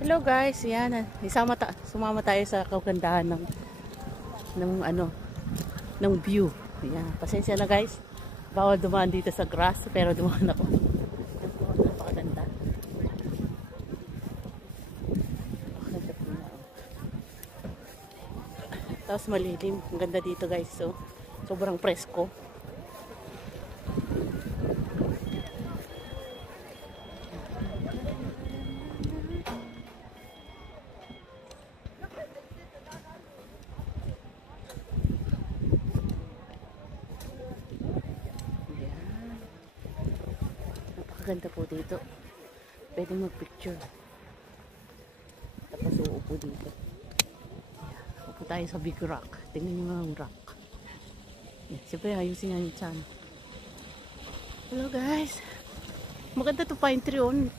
Hello guys, yan. Sumama tayo sa kagandahan ng ano, ng view. Ayan, pasensya na guys. Bawal dumaan dito sa grass, pero dumaan ako. Yan po, napakaganda. Napakaganda po na. Tapos malilim. Ang ganda dito guys. So, sobrang presko. Napakaganda po dito. Pwede mag-picture. Tapos uupo dito. Upo tayo sa big rock. Tingnan nyo nga ang rock. Yan, siyempre ayusin nga yung chan. Hello guys. Maganda to pine tree on.